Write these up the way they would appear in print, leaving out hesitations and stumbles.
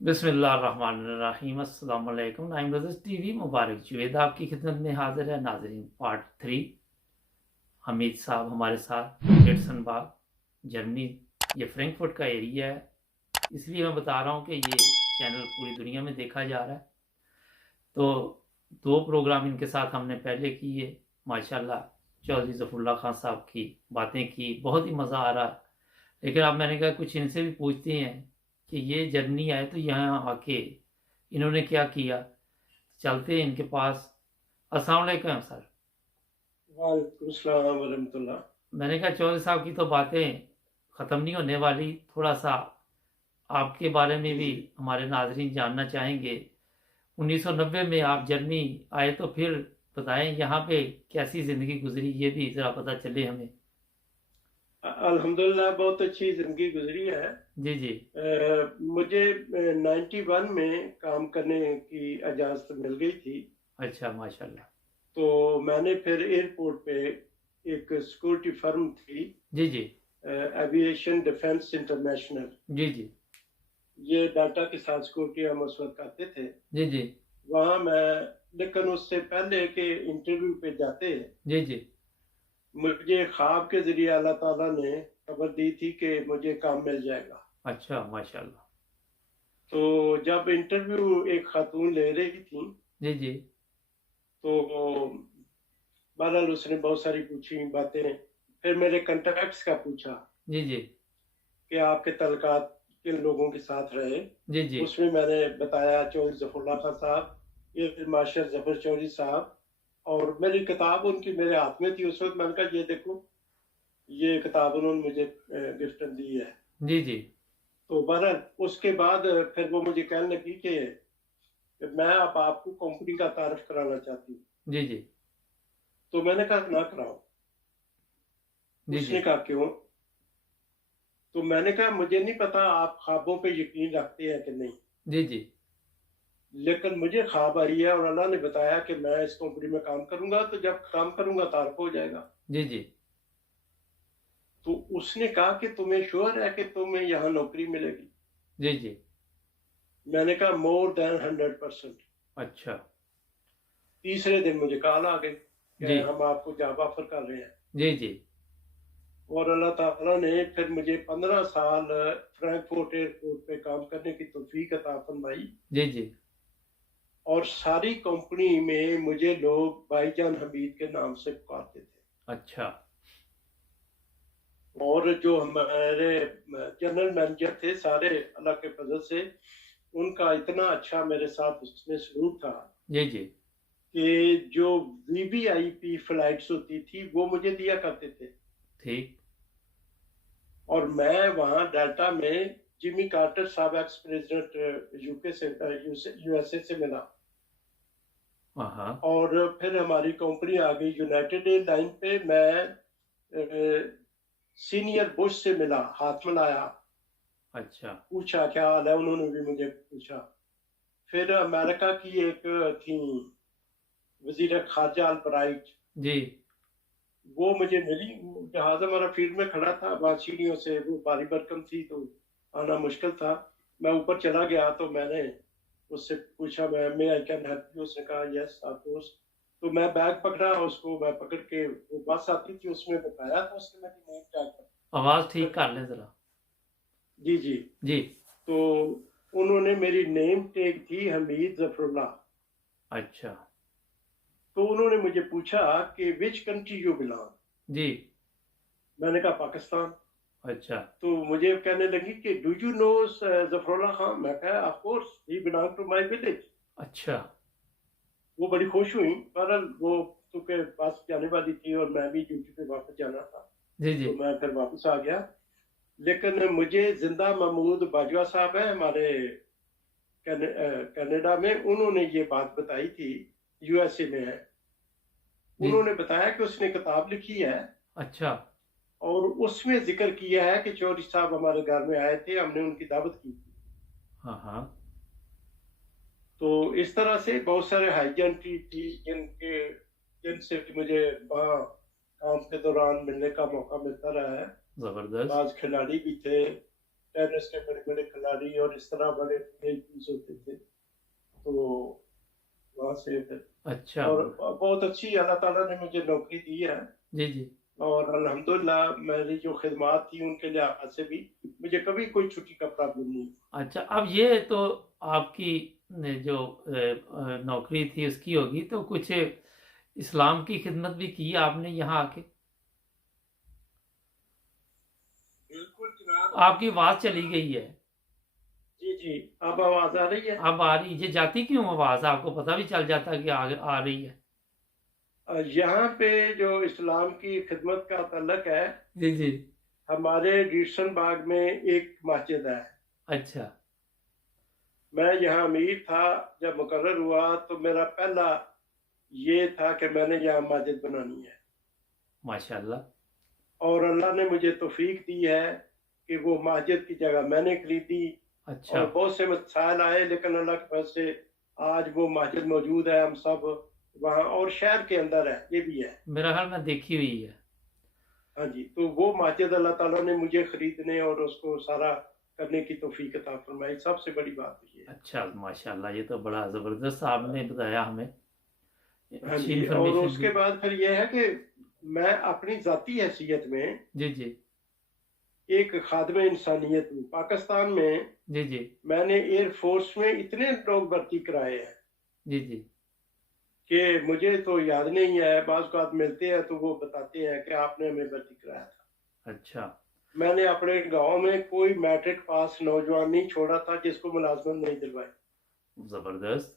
बिस्मिल्लाहिर्रहमानिर्रहीम। अस्सलाम वालेकुम। नाइम ब्रदर्स टीवी मुबारक जुवेद आपकी खिदमत में हाजिर है। नाजरीन, पार्ट 3। हमीद साहब हमारे साथ एडसन बाग जर्मनी, ये फ्रैंकफर्ट का एरिया है, इसलिए मैं बता रहा हूँ कि ये चैनल पूरी दुनिया में देखा जा रहा है। तो 2 प्रोग्राम इनके साथ हमने पहले किए, माशाल्लाह चौधरी ज़फ़रुल्लाह खान साहब की बातें की, बहुत ही मज़ा आ रहा है। लेकिन अब मैंने कहा कुछ इनसे भी पूछते हैं कि ये जर्मनी आए तो यहाँ आके इन्होंने क्या किया। चलते हैं इनके पास। अस्सलाम वालेकुम सर। वालेकुम सलाम वरहमतुल्लाह। मैंने कहा चौधरी साहब की तो बातें ख़त्म नहीं होने वाली, थोड़ा सा आपके बारे में जी भी जी। हमारे नाजरीन जानना चाहेंगे। 1990 में आप जर्मनी आए तो फिर बताएं यहाँ पे कैसी ज़िंदगी गुजरी, ये भी ज़रा पता चले हमें। अल्हम्दुलिल्लाह बहुत अच्छी जिंदगी गुजरी है। जी जी। मुझे 91 में काम करने की इजाज़त मिल गई थी। अच्छा, माशाल्लाह। तो मैंने फिर एयरपोर्ट पे एक सिक्योरिटी फर्म थी, जी जी। एविएशन डिफेंस इंटरनेशनल, जी जी। ये डाटा के साथ सिक्योरिटी हम उस वक्त करते थे जी जी। वहाँ मैं। लेकिन उससे पहले के इंटरव्यू पे जाते जी जी। मुझे ख्वाब के जरिए अल्लाह ताला ने खबर दी थी कि मुझे काम मिल जाएगा। अच्छा, माशाल्लाह। तो जब इंटरव्यू एक खातून ले रही थी, जी जी। तो बहरहाल उसने बहुत सारी पूछी बातें। फिर मेरे कंटैक्ट्स का पूछा जी जी। कि आपके तल्लुकात किन लोगों के साथ रहे। जी जी। उसमें मैंने बताया चौधरी ज़फ़रुल्लाह खान साहब, ये मास्टर ज़फ़र चौधरी साहब। और मेरी किताब उनकी मेरे हाथ में थी उस वक्त। मैंने कहा ये देखो, ये किताब उन्होंने मुझे गिफ्ट दी है। जी जी। तो बहरहाल उसके बाद फिर वो मुझे कहने लगी कि मैं अब आपको कंपनी का तारफ कराना चाहती हूँ। जी जी। तो मैंने कहा ना कराओ। जी जी। उसने कहा क्यों? तो मैंने कहा मुझे नहीं पता आप ख्वाबों पे यकीन रखते हैं कि नहीं, जी जी। लेकिन मुझे ख्वाब आई है और अल्लाह ने बताया कि मैं इस कंपनी में काम करूंगा, तो जब काम करूंगा तारफ हो जाएगा। जी जी। तो उसने कहा कि तुम्हें श्योर है कि तुम्हें यहाँ नौकरी मिलेगी? जी जी। मैंने कहा मोर देन 100%। अच्छा। तीसरे दिन मुझे कॉल आ गई जी कि हम आपको जॉब ऑफर कर रहे हैं। जी। जी। और अल्लाह ताला ने फिर मुझे 15 साल फ्रैंकफर्ट एयरपोर्ट पे काम करने की तौफीक अता फरमाई। जी जी। और सारी कंपनी में मुझे लोग भाईजान हमीद के नाम से पुकारते थे। अच्छा। और जो हमारे जनरल मैनेजर थे सारे, अल्लाह के फजल से उनका इतना अच्छा मेरे साथ उसमें सलूक था जी जी। कि जो वीवीआईपी फ्लाइट्स होती थी वो मुझे दिया करते थे। ठीक। और मैं वहाँ डेल्टा में जिमी कार्टर साहब, एक्स प्रेसिडेंट यूके से, यूएसए से मिला। हाँ हाँ। और फिर हमारी कंपनी आ गई यूनाइटेड एयरलाइन पे। मैं सीनियर बुश से मिला, हाथ मिलाया, अच्छा। पूछा क्या हाल है, उन्होंने भी मुझे पूछा। फिर अमेरिका की एक थी वजीर खारजा अलब्राइट, जी। वो मुझे मिली। जहाज हमारा फील्ड में खड़ा था, वहाँ सीढ़ियों से वो भारी भरकम थी तो आना मुश्किल था। मैं ऊपर चला गया तो मैंने उससे पूछा, मैं आई कैन हेल्प यू? उसने कहा यस ऑफ कोर्स। तो मैं बैग पकड़ा, उसको मैं पकड़ के, वो बस आती थी उसमें बताया, तो उसने मेरी नेम टैग आवाज़ ठीक कर रखी। लें ज़रा। जी जी। जी। तो उन्होंने मेरी नेम टैग थी हमीद जफरुल्लाह। अच्छा। तो उन्होंने मुझे पूछा कि विच कंट्री यू बिलोंग। जी। मैंने कहा पाकिस्तान। अच्छा। तो मुझे कहने लगी कि do you know Zafarullah Khan? मैं कहा of course, he belong to my village. अच्छा। वो बड़ी खुश हुई। पर वो क्योंकि पास जाने वाली थी और मैं भी ड्यूटी पे वापस जाना था, जी जी। तो मैं फिर वापस आ गया। लेकिन मुझे जिंदा महमूद बाजवा साहब है हमारे कनाडा में, उन्होंने ये बात बताई थी, यूएसए में है। जी। उन्होंने बताया कि उसने किताब लिखी है अच्छा। और उसमें जिक्र किया है कि चौधरी साहब हमारे घर में आए थे, हमने उनकी दावत की थी। हाँ हाँ। तो इस तरह से बहुत सारे हाईजेंट्री थी जिनसे मुझे वहाँ काम के दौरान मिलने का मौका मिलता रहा है। ज़बरदस्त। बाज खिलाड़ी भी थे, टेनिस के बड़े बड़े खिलाड़ी और इस तरह बड़े PhDs होते थे, तो वहाँ से फिर अच्छा। और बहुत अच्छी अल्लाह ताला ने मुझे नौकरी दी है, जी जी। और अल्हम्दुलिल्लाह मेरी जो खिदमात थी उनके लिहाज से भी मुझे कभी कोई छुट्टी का प्रॉब्लम नहीं। अच्छा, अब ये तो आपकी जो नौकरी थी उसकी होगी, तो कुछ इस्लाम की खिदमत भी की आपने यहाँ आके? बिल्कुल जनाब। आपकी आवाज चली गई है। जी जी, अब आवाज आ रही है? अब आ रही। ये जाती क्यों आवाज? आपको पता भी चल जाता कि आ रही है। यहाँ पे जो इस्लाम की खिदमत का तल्लक है, जी जी। हमारे डिसन बाग में एक मस्जिद है। अच्छा। मैं यहाँ अमीर था, जब मुकर्रर हुआ तो मेरा पहला ये था कि मैंने यहाँ मस्जिद बनानी है, माशाल्लाह। और अल्लाह ने मुझे तौफीक दी है कि वो मस्जिद की जगह मैंने खरीदी। अच्छा। और बहुत से मसाइल आए, लेकिन अल्लाह की वजह से आज वो मस्जिद मौजूद है, हम सब वहाँ, और शहर के अंदर है, ये भी है। मेरा ख्याल में देखी हुई है। हाँ जी, तो वो मस्जिद अल्लाह ताला ने मुझे खरीदने और उसको सारा करने की तौफीक अता फरमाई, सबसे बड़ी बात ये है। अच्छा, माशाल्लाह, ये तो बड़ा जबरदस्त आपने बताया हमें, हाँ अच्छी जी, और इन्फॉर्मेशन उसके दी। बाद फिर ये है कि मैं अपनी जाती हैसियत में जी जी। एक खादमे इंसानियत हूँ। पाकिस्तान में जी जी। मैंने एयरफोर्स में इतने लोग भर्ती कराए हैं जी जी। कि मुझे तो याद नहीं है, बाज़ औक़ात मिलते हैं तो वो बताते हैं कि आपने हमें भर्ती कराया था। अच्छा। मैंने अपने गांव में कोई मैट्रिक पास नौजवान नहीं छोड़ा था जिसको मुलाजमत नहीं दिलवाई। जबरदस्त।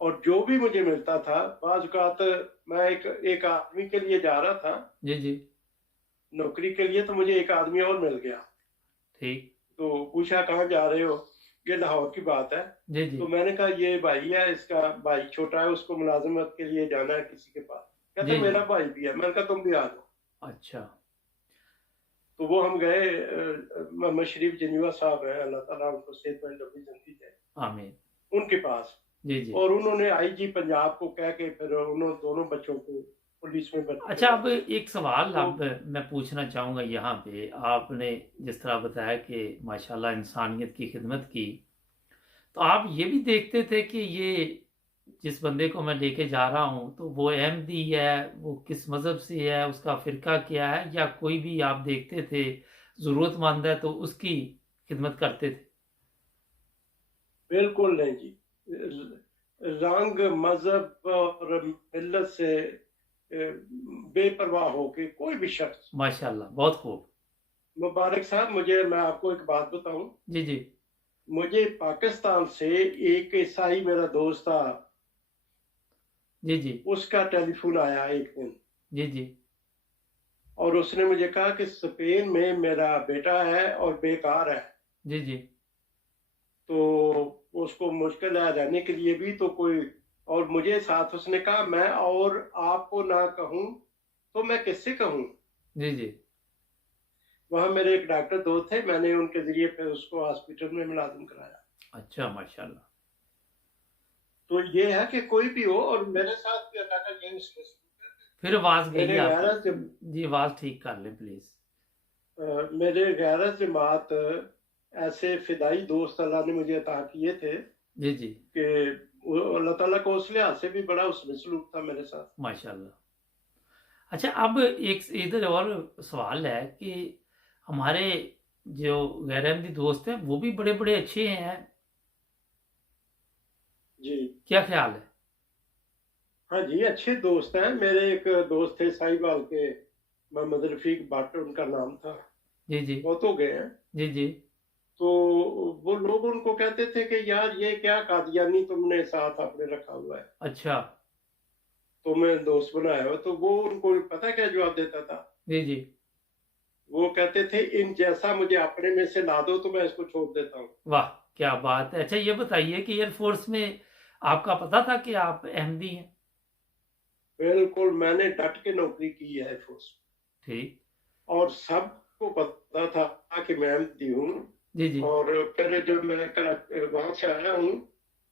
और जो भी मुझे मिलता था, बाज़ औक़ात मैं एक आदमी के लिए जा रहा था जी जी। नौकरी के लिए, तो मुझे एक आदमी और मिल गया। ठीक। तो पूछा कहाँ जा रहे हो? ये लाहौर की बात है। जी जी। तो मैंने कहा ये भाई है, इसका भाई छोटा है, उसको मुलाजमत के लिए जाना है किसी के पास। कहते जी जी। मेरा भाई भी है। मैंने कहा तुम भी आ जाओ। अच्छा। तो वो हम गए, मोहम्मद शरीफ जनीवा साहब हैं, अल्लाह ताला उनको सेहतमंद लंबी जिंदगी दे, आमीन। उनके पास। जी जी। और उन्होंने IG पंजाब को कह के फिर उन्होंने दोनों बच्चों को पुलिस में भर्ती अच्छा, अब कराया। एक सवाल तो अब मैं पूछना चाहूँगा यहाँ पे। आपने जिस तरह बताया कि माशाल्लाह इंसानियत की खिदमत की, तो आप ये भी देखते थे कि ये जिस बंदे को मैं लेके जा रहा हूँ तो वो अहमदी है, वो किस मज़हब से है, उसका फ़िरका क्या है, या कोई भी आप देखते थे ज़रूरतमंद है तो उसकी खिदमत करते थे? बिल्कुल नहीं जी, रंग मजहब और मिल्लत से बेपरवाह होके कोई भी शख्स। माशाल्लाह, बहुत खूब। मुबारक साहब, मैं आपको एक बात बताऊं। जी जी। मुझे पाकिस्तान से एक ईसाई मेरा दोस्त था, जी जी। उसका टेलीफोन आया एक दिन, जी जी। और उसने मुझे कहा कि स्पेन में मेरा बेटा है और बेकार है, जी जी। तो उसको मुश्किल है रहने के लिए भी, तो कोई, और मुझे साथ उसने कहा मैं और आपको ना कहूं तो मैं किससे कहूं। जी जी। वहां मेरे एक डॉक्टर दोस्त थे, मैंने उनके जरिए फिर उसको हॉस्पिटल में मुलाजिम कराया। अच्छा, माशाल्लाह। तो ये है कि कोई भी हो, और मेरे साथ भी अल्लाह का यही सलूक है। फिर आवाज़ गई मेरे आपकी। गैरत जी, आवाज़ ठीक कर लें प्लीज़। मेरे गैरत जमात ऐसे फिदाई दोस्त अल्लाह ने मुझे अता किए थे जी जी। कि अल्लाह ताला को उस लिहाज से भी बड़ा उसमें सलूक था मेरे साथ। माशाल्लाह। अच्छा, अब एक इधर और सवाल है कि हमारे जो गैर अहमदी दोस्त हैं वो भी बड़े बड़े अच्छे हैं, जी क्या ख्याल है? हाँ जी, अच्छे दोस्त हैं। मेरे एक दोस्त थे साहिवाल के, मोहम्मद रफीक भट्ट उनका नाम था, जी जी। बहुत हो गए हैं। जी जी। तो वो लोग उनको कहते थे कि यार ये क्या कादियानी तुमने साथ अपने रखा हुआ है, अच्छा। तुम्हें दोस्त बनाया हो। तो वो उनको पता क्या जवाब देता था? जी जी। वो कहते थे इन जैसा मुझे अपने में से ला दो तो मैं इसको छोड़ देता हूँ। वाह, क्या बात है। अच्छा, ये बताइए कि एयरफोर्स में आपका पता था कि आप अहमदी हैं? बिल्कुल, मैंने डट के नौकरी की है एयरफोर्स, ठीक। और सबको पता था कि मैं अहमदी हूँ। जी जी। और फिर जब मैं वहां से आया हूँ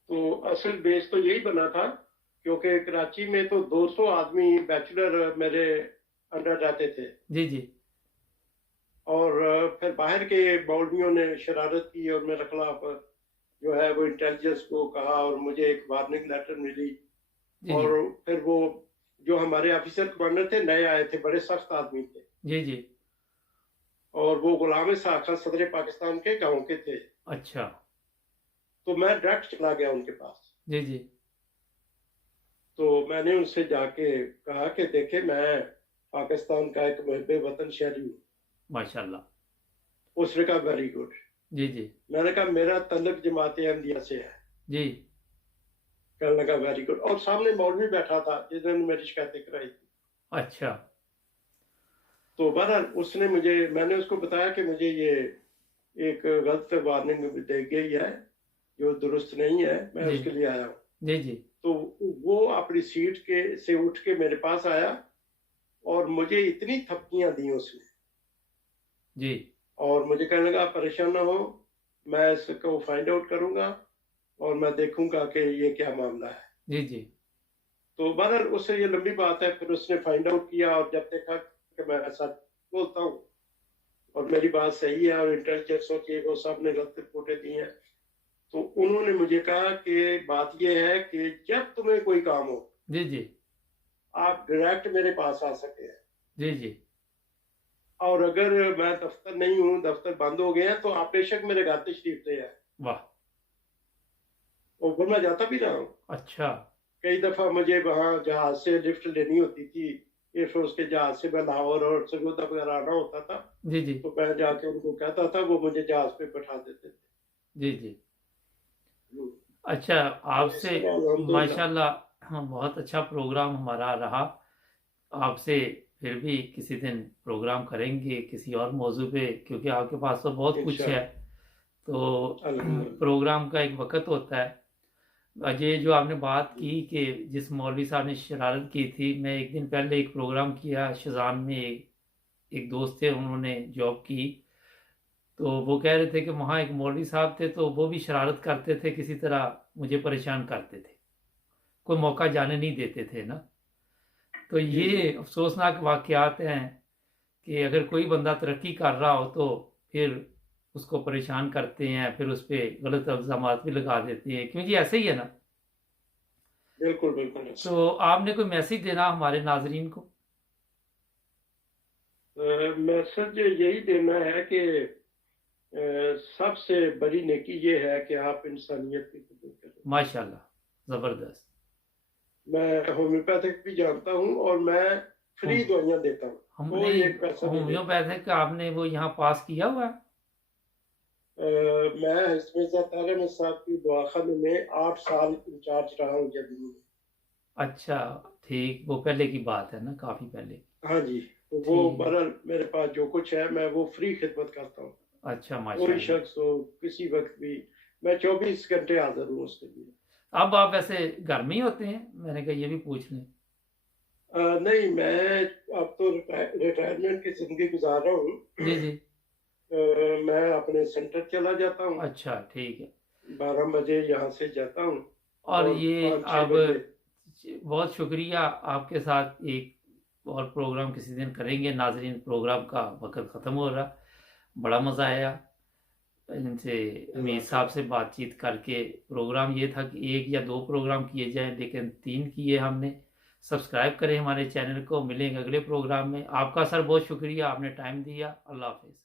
तो असल बेस तो यही बना था, क्योंकि कराची में तो 200 आदमी बैचलर मेरे अंडर रहते थे, जी जी। اور پھر باہر کے مولویوں نے شرارت کی اور میرے خلاف جو ہے وہ انٹیلیجنس کو کہا اور مجھے ایک وارننگ لیٹر ملی. جی اور جی پھر وہ جو ہمارے آفیسر کمانڈر تھے نئے آئے تھے, بڑے سخت آدمی تھے, جی جی. اور وہ غلام اسحاق خان صدر پاکستان کے گاؤں کے تھے. اچھا. تو میں ڈائریکٹ چلا گیا ان کے پاس. جی جی تو میں نے ان سے جا کے کہا کہ دیکھیں میں پاکستان کا ایک محب وطن شہری ہوں. ماشاء اللہ. اس نے کہا ویری گڈ. جی جی میں نے کہا میرا تعلق جماعت احمدیہ سے ہے. جی. کہنے لگا ویری گڈ. اور سامنے مولوی بیٹھا تھا جس نے میری شکایتیں کرائی تھی. اچھا. تو بہرحال اس نے میں نے اس کو بتایا کہ مجھے یہ ایک غلط وارننگ دے گئی ہے جو درست نہیں ہے, میں جی اس کے لیے آیا ہوں. جی جی تو وہ اپنی سیٹ سے اٹھ کے میرے پاس آیا اور مجھے اتنی تھپکیاں دی اس نے, جی. اور مجھے کہنے لگا پریشان نہ ہو, میں اس کو فائنڈ آؤٹ کروں گا اور میں دیکھوں گا کہ یہ کیا معاملہ ہے. جی جی تو بہرحال اس سے یہ لمبی بات ہے. پھر اس نے فائنڈ آؤٹ کیا اور جب دیکھا کہ میں سچ بولتا ہوں اور میری بات صحیح ہے اور انٹیلیجنسوں کی وہ سب نے غلط رپورٹیں دی ہیں, تو انہوں نے مجھے کہا کہ بات یہ ہے کہ جب تمہیں کوئی کام ہو جی جی آپ ڈائریکٹ میرے پاس آ سکتے ہیں, جی جی. اور اگر میں دفتر نہیں ہوں, دفتر بند ہو گئے ہیں, تو آپ بے شک میرے گھر تشریف لے آئیں. واہ. اور پھر میں جاتا بھی رہا ہوں. اچھا. کئی دفعہ مجھے وہاں جہاز سے لفٹ لینی ہوتی تھی, ایئر فورس کے جہاز سے, میں لاہور اور سرگودا وغیرہ آنا ہوتا تھا, جی جی تو میں جا کے ان کو کہتا تھا, وہ مجھے جہاز پہ بٹھا دیتے تھے. جی جی. اچھا, آپ سے ماشاء اللہ ہاں بہت اچھا پروگرام ہمارا رہا. آپ سے پھر بھی کسی دن پروگرام کریں گے کسی اور موضوع پہ, کیونکہ آپ کے پاس تو بہت کچھ ہے. تو پروگرام کا ایک وقت ہوتا ہے. یہ جو آپ نے بات کی کہ جس مولوی صاحب نے شرارت کی تھی, میں ایک دن پہلے ایک پروگرام کیا شیزان میں, ایک دوست تھے انہوں نے جاب کی, تو وہ کہہ رہے تھے کہ وہاں ایک مولوی صاحب تھے تو وہ بھی شرارت کرتے تھے, کسی طرح مجھے پریشان کرتے تھے, کوئی موقع جانے نہیں دیتے تھے نا. تو یہ افسوسناک واقعات ہیں کہ اگر کوئی بندہ ترقی کر رہا ہو تو پھر اس کو پریشان کرتے ہیں, پھر اس پہ غلط الزامات بھی لگا دیتے ہیں, کیونکہ ایسے ہی ہے نا. بالکل بالکل. تو آپ نے کوئی میسج دینا ہمارے ناظرین کو؟ میسج یہی دینا ہے کہ سب سے بڑی نیکی یہ ہے کہ آپ انسانیت کی خدمت کریں. ماشاءاللہ, زبردست. میں ہومیوپیتھک بھی جانتا ہوں اور میں فری دوائیاں دیتا ہوں. ہم نے ہومیوپیتھک آپ نے وہ یہاں پاس کیا ہوا ہے؟ میں حسن طارق صاحب کی دواخانے میں 8 سال انچارج رہا ہوں جدید میں. اچھا ٹھیک, وہ پہلے کی بات ہے نا, کافی پہلے. ہاں جی, تو وہ بہرحال میرے پاس جو کچھ ہے میں وہ فری خدمت کرتا ہوں. اچھا کوئی ماشاءاللہ. شخص ہو کسی وقت بھی, میں 24 گھنٹے حاضر ہوں اس کے لیے. اب آپ ایسے گھر میں ہی ہوتے ہیں؟ میں نے کہا یہ بھی پوچھ لیں. نہیں, میں اب تو ریٹائرمنٹ کی زندگی گزار رہا ہوں. جی جی. میں اپنے سینٹر چلا جاتا ہوں. اچھا ٹھیک ہے. 12 بجے یہاں سے جاتا ہوں. اور یہ 5-6 اب بجے. بہت شکریہ, آپ کے ساتھ ایک اور پروگرام کسی دن کریں گے. ناظرین, پروگرام کا وقت ختم ہو رہا, بڑا مزہ آیا ان سے, حمید صاحب سے بات چیت کر کے. پروگرام یہ تھا کہ 1 یا 2 پروگرام کیے جائیں, لیکن 3 کیے ہم نے. سبسکرائب کریں ہمارے چینل کو, ملیں گے اگلے پروگرام میں. آپ کا سر بہت شکریہ, آپ نے ٹائم دیا. اللہ حافظ.